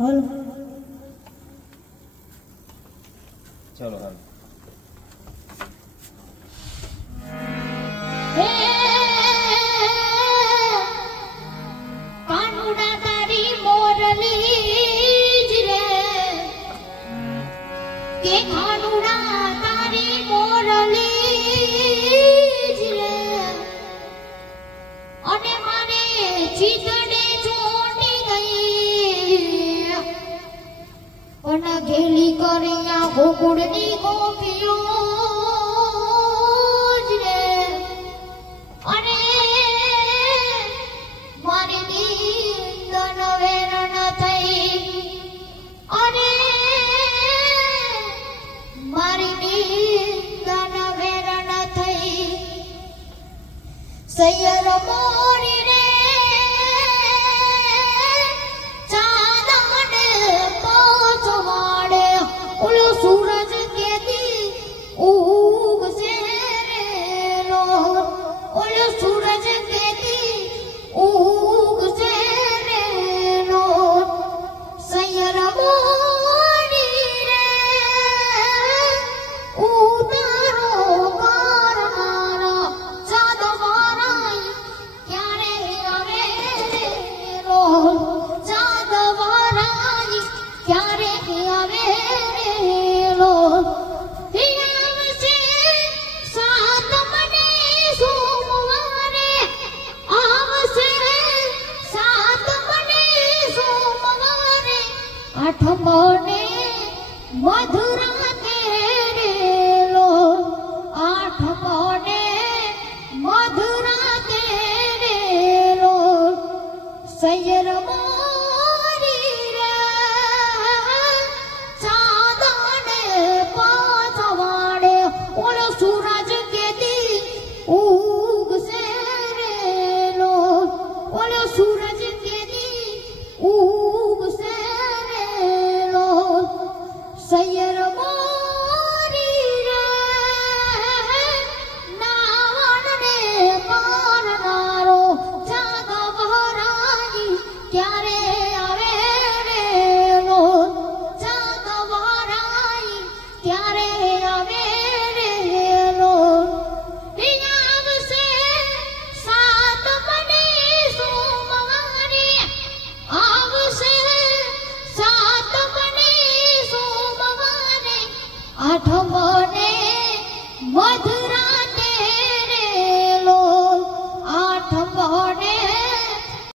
hello चलो हाल कानूना तारी मोरली रे के कानूना तारी मोरली रे अने मारे चीतने छोड़ी गई अन गेली करिया गोकुड़नी गोपियो रे अरे मारी नींदन वेरण थई अरे मारी नींदन वेरण थई सैयर मोरी रे चांदन पोचवाड़े उलो सूरज के दी उग से रे लो उलो सूरज के दी उग से रे लो सैयर मोरी रे उतारो कार मारा चाँद वाराई क्यारे आवे रे लो चाँद वाराई क्यारे आवे रे लो आवसे सात मने सोमवारे आवसे सात मने सोमवारे आठ मने मधुरा